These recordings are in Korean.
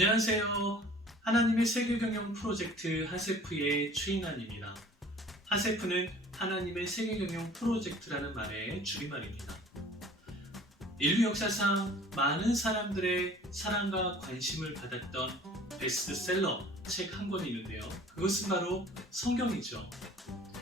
안녕하세요. 하나님의 세계경영 프로젝트 하세프의 최인환입니다. 하세프는 하나님의 세계경영 프로젝트라는 말의 줄임말입니다. 인류 역사상 많은 사람들의 사랑과 관심을 받았던 베스트셀러 책 한 권이 있는데요. 그것은 바로 성경이죠.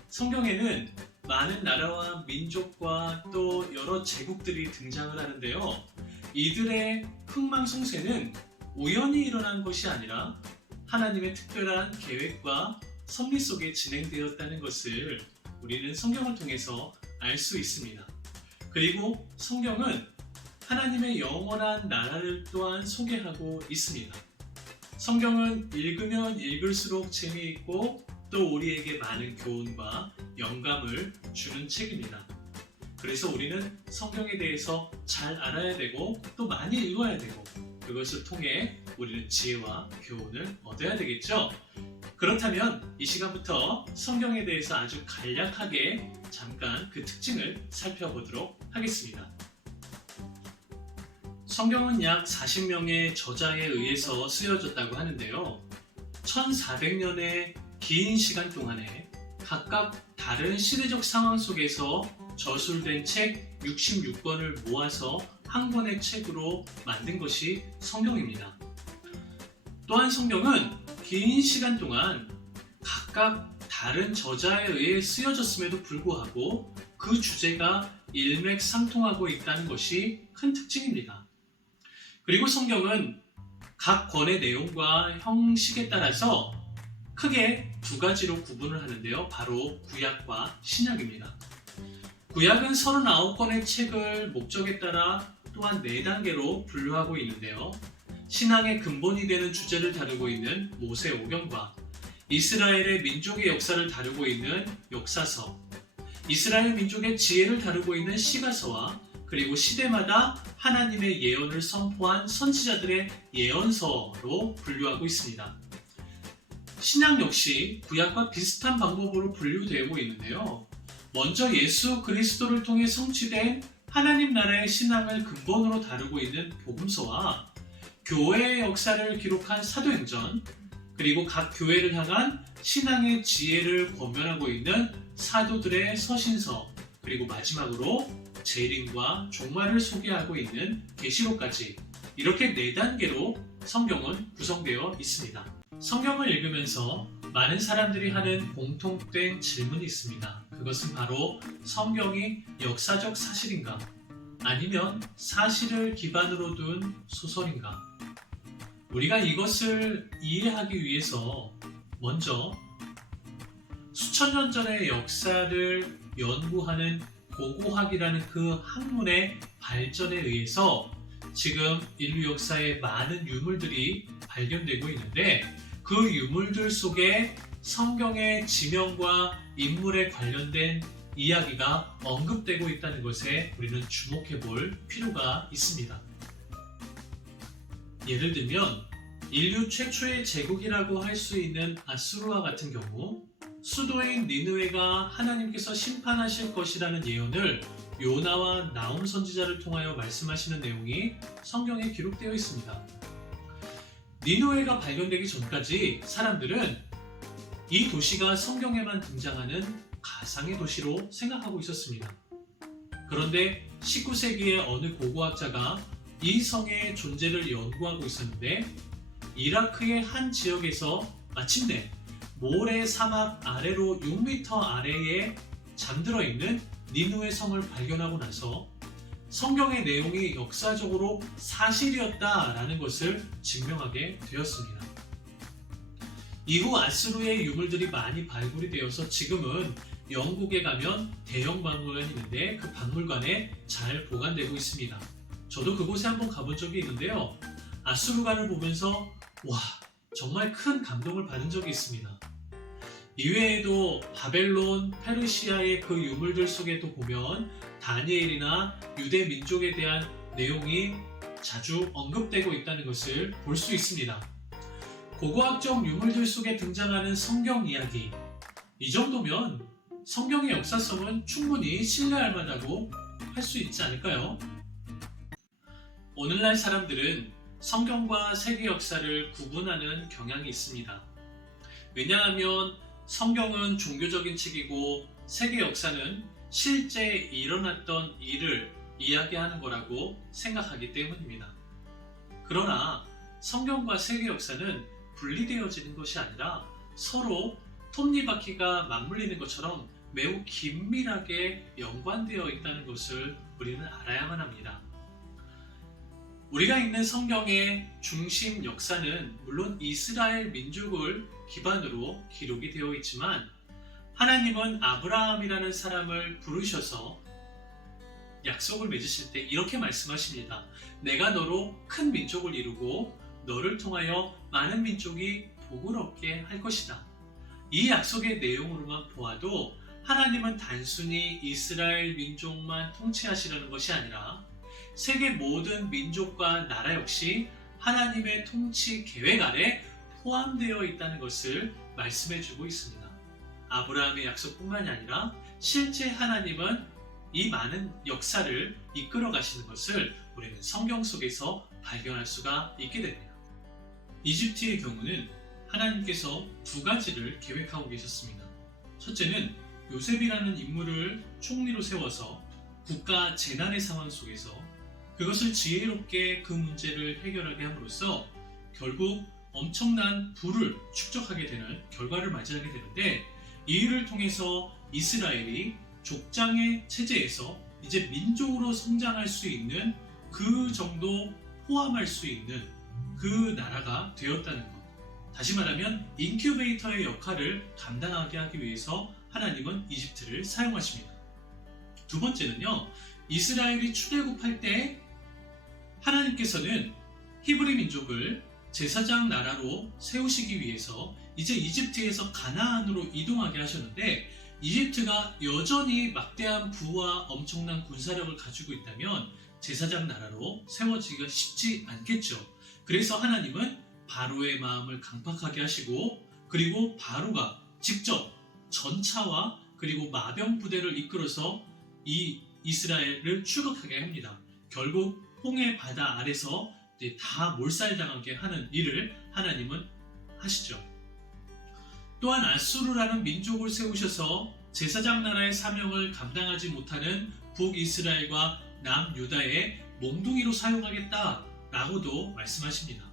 성경에는 많은 나라와 민족과 또 여러 제국들이 등장을 하는데요. 이들의 흥망성쇠는 우연히 일어난 것이 아니라 하나님의 특별한 계획과 섭리 속에 진행되었다는 것을 우리는 성경을 통해서 알 수 있습니다. 그리고 성경은 하나님의 영원한 나라를 또한 소개하고 있습니다. 성경은 읽으면 읽을수록 재미있고 또 우리에게 많은 교훈과 영감을 주는 책입니다. 그래서 우리는 성경에 대해서 잘 알아야 되고 또 많이 읽어야 되고 그것을 통해 우리는 지혜와 교훈을 얻어야 되겠죠? 그렇다면 이 시간부터 성경에 대해서 아주 간략하게 잠깐 그 특징을 살펴보도록 하겠습니다. 성경은 약 40명의 저자에 의해서 쓰여졌다고 하는데요. 1400년의 긴 시간 동안에 각각 다른 시대적 상황 속에서 저술된 책 66권을 모아서 한 권의 책으로 만든 것이 성경입니다. 또한 성경은 긴 시간 동안 각각 다른 저자에 의해 쓰여졌음에도 불구하고 그 주제가 일맥상통하고 있다는 것이 큰 특징입니다. 그리고 성경은 각 권의 내용과 형식에 따라서 크게 두 가지로 구분을 하는데요. 바로 구약과 신약입니다. 구약은 39권의 책을 목적에 따라 또한 4단계로 분류하고 있는데요. 신앙의 근본이 되는 주제를 다루고 있는 모세오경과 이스라엘의 민족의 역사를 다루고 있는 역사서, 이스라엘 민족의 지혜를 다루고 있는 시가서와 그리고 시대마다 하나님의 예언을 선포한 선지자들의 예언서로 분류하고 있습니다. 신약 역시 구약과 비슷한 방법으로 분류되고 있는데요. 먼저 예수 그리스도를 통해 성취된 하나님 나라의 신앙을 근본으로 다루고 있는 복음서와 교회의 역사를 기록한 사도행전, 그리고 각 교회를 향한 신앙의 지혜를 권면하고 있는 사도들의 서신서, 그리고 마지막으로 재림과 종말을 소개하고 있는 계시록까지 이렇게 4단계로 성경은 구성되어 있습니다. 성경을 읽으면서 많은 사람들이 하는 공통된 질문이 있습니다. 그것은 바로 성경이 역사적 사실인가? 아니면 사실을 기반으로 둔 소설인가? 우리가 이것을 이해하기 위해서 먼저 수천 년 전의 역사를 연구하는 고고학이라는 그 학문의 발전에 의해서 지금 인류 역사에 많은 유물들이 발견되고 있는데 그 유물들 속에 성경의 지명과 인물에 관련된 이야기가 언급되고 있다는 것에 우리는 주목해 볼 필요가 있습니다. 예를 들면 인류 최초의 제국이라고 할 수 있는 아수르와 같은 경우 수도인 니느웨가 하나님께서 심판하실 것이라는 예언을 요나와 나훔 선지자를 통하여 말씀하시는 내용이 성경에 기록되어 있습니다. 니느웨가 발견되기 전까지 사람들은 이 도시가 성경에만 등장하는 가상의 도시로 생각하고 있었습니다. 그런데 19세기의 어느 고고학자가 이 성의 존재를 연구하고 있었는데 이라크의 한 지역에서 마침내 모래 사막 아래로 6m 아래에 잠들어 있는 니느웨 성을 발견하고 나서 성경의 내용이 역사적으로 사실이었다라는 것을 증명하게 되었습니다. 이후 아수르의 유물들이 많이 발굴이 되어서 지금은 영국에 가면 대형 박물관이 있는데 그 박물관에 잘 보관되고 있습니다. 저도 그곳에 한번 가본 적이 있는데요. 아수르관을 보면서 와, 정말 큰 감동을 받은 적이 있습니다. 이외에도 바벨론, 페르시아의 그 유물들 속에도 보면 다니엘이나 유대 민족에 대한 내용이 자주 언급되고 있다는 것을 볼 수 있습니다. 고고학적 유물들 속에 등장하는 성경 이야기, 이 정도면 성경의 역사성은 충분히 신뢰할 만하고 할 수 있지 않을까요? 오늘날 사람들은 성경과 세계 역사를 구분하는 경향이 있습니다. 왜냐하면 성경은 종교적인 책이고 세계 역사는 실제 일어났던 일을 이야기하는 거라고 생각하기 때문입니다. 그러나 성경과 세계 역사는 분리되어지는 것이 아니라 서로 톱니바퀴가 맞물리는 것처럼 매우 긴밀하게 연관되어 있다는 것을 우리는 알아야만 합니다. 우리가 읽는 성경의 중심 역사는 물론 이스라엘 민족을 기반으로 기록이 되어 있지만 하나님은 아브라함이라는 사람을 부르셔서 약속을 맺으실 때 이렇게 말씀하십니다. 내가 너로 큰 민족을 이루고 너를 통하여 많은 민족이 복을 얻게 할 것이다. 이 약속의 내용으로만 보아도 하나님은 단순히 이스라엘 민족만 통치하시려는 것이 아니라 세계 모든 민족과 나라 역시 하나님의 통치 계획 아래 포함되어 있다는 것을 말씀해주고 있습니다. 아브라함의 약속뿐만이 아니라 실제 하나님은 이 많은 역사를 이끌어 가시는 것을 우리는 성경 속에서 발견할 수가 있게 됩니다. 이집트의 경우는 하나님께서 두 가지를 계획하고 계셨습니다. 첫째는 요셉이라는 인물을 총리로 세워서 국가 재난의 상황 속에서 그것을 지혜롭게 그 문제를 해결하게 함으로써 결국 엄청난 부를 축적하게 되는 결과를 맞이하게 되는데 이 일을 통해서 이스라엘이 족장의 체제에서 이제 민족으로 성장할 수 있는 그 정도 포함할 수 있는 그 나라가 되었다는 것. 다시 말하면 인큐베이터의 역할을 감당하게 하기 위해서 하나님은 이집트를 사용하십니다. 두 번째는요, 이스라엘이 출애굽할 때 하나님께서는 히브리 민족을 제사장 나라로 세우시기 위해서 이제 이집트에서 가나안으로 이동하게 하셨는데 이집트가 여전히 막대한 부와 엄청난 군사력을 가지고 있다면 제사장 나라로 세워지기가 쉽지 않겠죠. 그래서 하나님은 바로의 마음을 강팍하게 하시고 그리고 바로가 직접 전차와 그리고 마병 부대를 이끌어서 이 이스라엘을 추격하게 합니다. 결국 홍해 바다 아래서 다 몰살당하게 하는 일을 하나님은 하시죠. 또한 아수르라는 민족을 세우셔서 제사장 나라의 사명을 감당하지 못하는 북이스라엘과 남유다의 몽둥이로 사용하겠다라고도 말씀하십니다.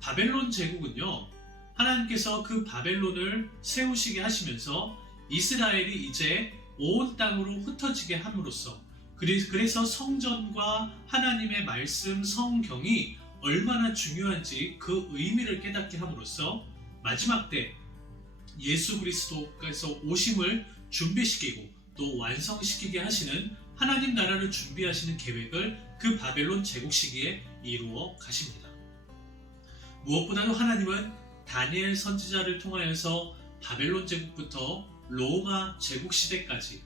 바벨론 제국은요, 하나님께서 그 바벨론을 세우시게 하시면서 이스라엘이 이제 온 땅으로 흩어지게 함으로써 그래서 성전과 하나님의 말씀 성경이 얼마나 중요한지 그 의미를 깨닫게 함으로써 마지막 때 예수 그리스도께서 오심을 준비시키고 또 완성시키게 하시는 하나님 나라를 준비하시는 계획을 그 바벨론 제국 시기에 이루어 가십니다. 무엇보다도 하나님은 다니엘 선지자를 통하여서 바벨론 제국부터 로마 제국 시대까지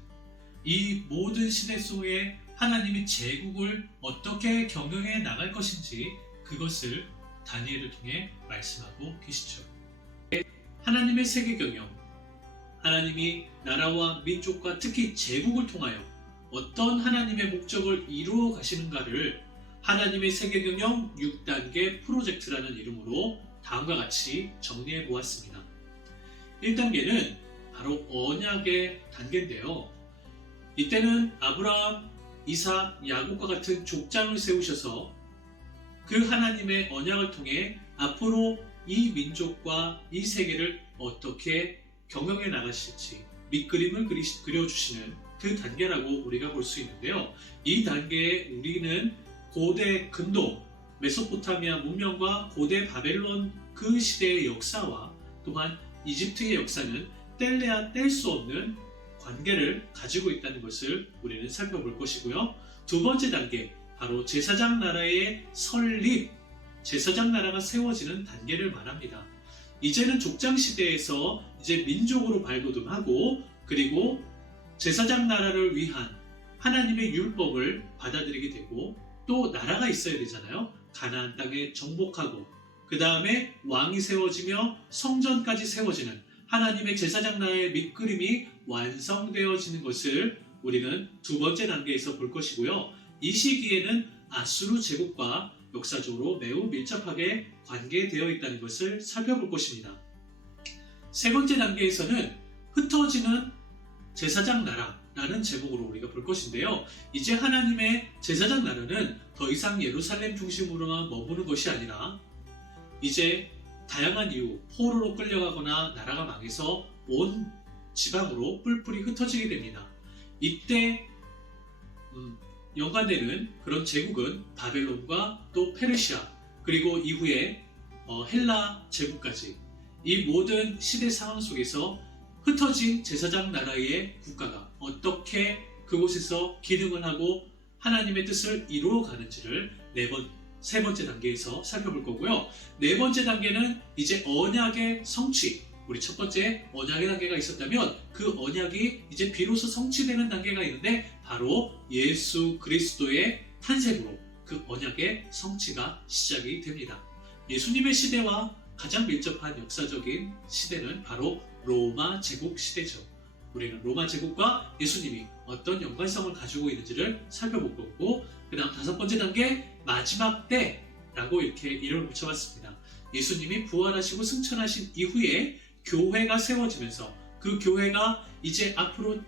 이 모든 시대 속에 하나님이 제국을 어떻게 경영해 나갈 것인지 그것을 다니엘을 통해 말씀하고 계시죠. 하나님의 세계 경영, 하나님이 나라와 민족과 특히 제국을 통하여 어떤 하나님의 목적을 이루어 가시는가를 하나님의 세계 경영 6단계 프로젝트라는 이름으로 다음과 같이 정리해 보았습니다. 1단계는 바로 언약의 단계인데요. 이때는 아브라함, 이삭, 야곱과 같은 족장을 세우셔서 그 하나님의 언약을 통해 앞으로 이 민족과 이 세계를 어떻게 경영해 나가실지 밑그림을 그려주시는 그 단계라고 우리가 볼 수 있는데요. 이 단계에 우리는 고대 근동 메소포타미아 문명과 고대 바벨론 그 시대의 역사와 또한 이집트의 역사는 뗄래야 뗄 수 없는 관계를 가지고 있다는 것을 우리는 살펴볼 것이고요. 두 번째 단계, 바로 제사장 나라의 설립, 제사장 나라가 세워지는 단계를 말합니다. 이제는 족장 시대에서 이제 민족으로 발돋움하고 그리고 제사장 나라를 위한 하나님의 율법을 받아들이게 되고 또 나라가 있어야 되잖아요. 가나안 땅에 정복하고 그 다음에 왕이 세워지며 성전까지 세워지는 하나님의 제사장 나라의 밑그림이 완성되어지는 것을 우리는 두 번째 단계에서 볼 것이고요. 이 시기에는 아수르 제국과 역사적으로 매우 밀접하게 관계되어 있다는 것을 살펴볼 것입니다. 세 번째 단계에서는 흩어지는 제사장 나라라는 제목으로 우리가 볼 것인데요. 이제 하나님의 제사장 나라는 더 이상 예루살렘 중심으로만 머무는 것이 아니라 이제 다양한 이유, 포로로 끌려가거나 나라가 망해서 온 지방으로 뿔뿔이 흩어지게 됩니다. 이때 연관되는 그런 제국은 바벨론과 또 페르시아, 그리고 이후에 헬라 제국까지, 이 모든 시대 상황 속에서 흩어진 제사장 나라의 국가가 어떻게 그곳에서 기능을 하고 하나님의 뜻을 이루어 가는지를 세 번째 단계에서 살펴볼 거고요. 네 번째 단계는 이제 언약의 성취. 우리 첫 번째 언약의 단계가 있었다면 그 언약이 이제 비로소 성취되는 단계가 있는데 바로 예수 그리스도의 탄생으로 그 언약의 성취가 시작이 됩니다. 예수님의 시대와 가장 밀접한 역사적인 시대는 바로 로마 제국 시대죠. 우리는 로마 제국과 예수님이 어떤 연관성을 가지고 있는지를 살펴볼 거고, 그 다음 다섯 번째 단계 마지막 때라고 이렇게 이름을 붙여봤습니다. 예수님이 부활하시고 승천하신 이후에 교회가 세워지면서 그 교회가 이제 앞으로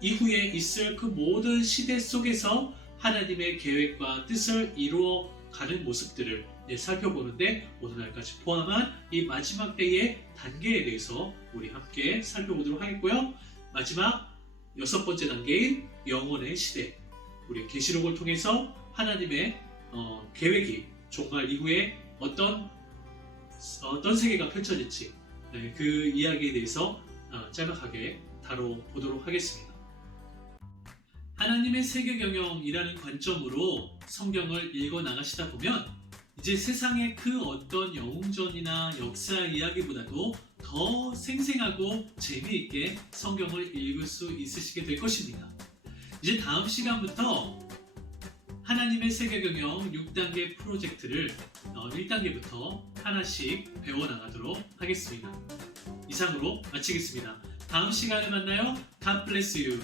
이후에 있을 그 모든 시대 속에서 하나님의 계획과 뜻을 이루어가는 모습들을 살펴보는데 오늘날까지 포함한 이 마지막 때의 단계에 대해서 우리 함께 살펴보도록 하겠고요. 마지막 여섯 번째 단계인 영원의 시대, 우리 계시록을 통해서 하나님의 계획이 종말 이후에 어떤 세계가 펼쳐질지 그 이야기에 대해서 짤막하게 다뤄보도록 하겠습니다. 하나님의 세계 경영이라는 관점으로 성경을 읽어 나가시다 보면 이제 세상의 그 어떤 영웅전이나 역사 이야기보다도 더 생생하고 재미있게 성경을 읽을 수 있으시게 될 것입니다. 이제 다음 시간부터 하나님의 세계 경영 6단계 프로젝트를 1단계부터 하나씩 배워나가도록 하겠습니다. 이상으로 마치겠습니다. 다음 시간에 만나요. God bless you.